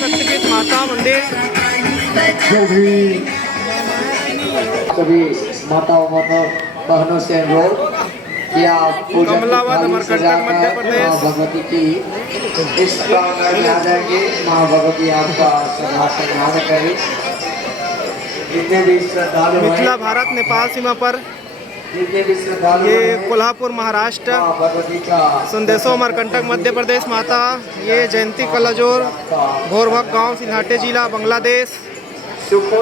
शक्तिपीठ माता मंदिर। जो भी सभी माताओं बहनों से अनुरोध कि आप पूजा की कमलावत थाली अमरकंटक मध्य सजाकर प्रदेश। माँ भगवती की इस प्रांगण में आ जाएंगे। माँ भगवती आपका सिंहासन ग्रहण करें। जितने भी श्रद्धालु हैं, मिथिला भारत नेपाल सीमा पर जितने भी श्रद्धालु ये हैं, कोल्हापुर महाराष्ट्र, माँ भगवती का संदेशो अमरकंटक मध्य प्रदेश माता, ये जयंती कलाजोर, भोरभक गांव सिलहाटे जिला बांग्लादेश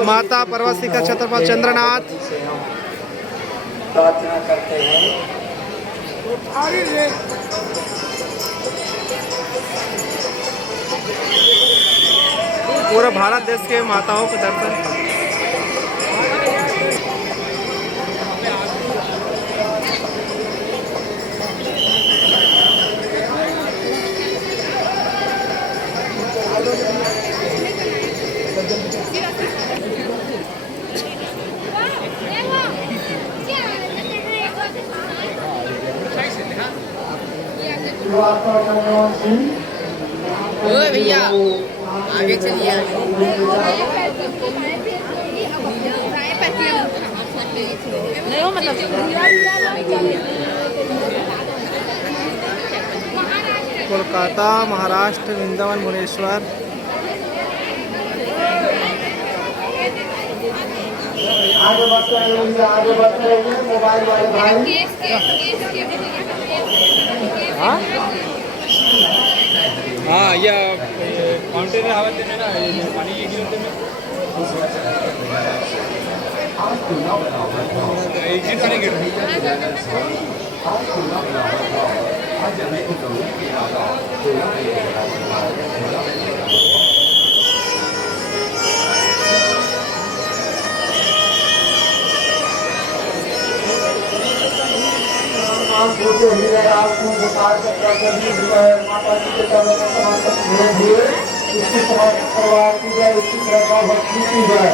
माता पर्वत शिखर छत्रपति चंद्रनाथ। प्रार्थना करते हैं। पूरे भारत देश के माताओं के दर्शन। भैया आगे चलिए। नहीं हो मतलब कोलकाता महाराष्ट्र वृंदावन भुवनेश्वर। आगे बढ़ते रहिए, आगे बढ़ते रहिए मोबाइल वाले भाई। हाँ या काउंटर हवा देने ना पानी ये गिरते में एग्जिट पानी आपको बता सकता है माता जी के चरणों में समर्पित हुए इसकी समर्पित करवा की जाए, इसकी श्रद्धा भक्ति की जाए।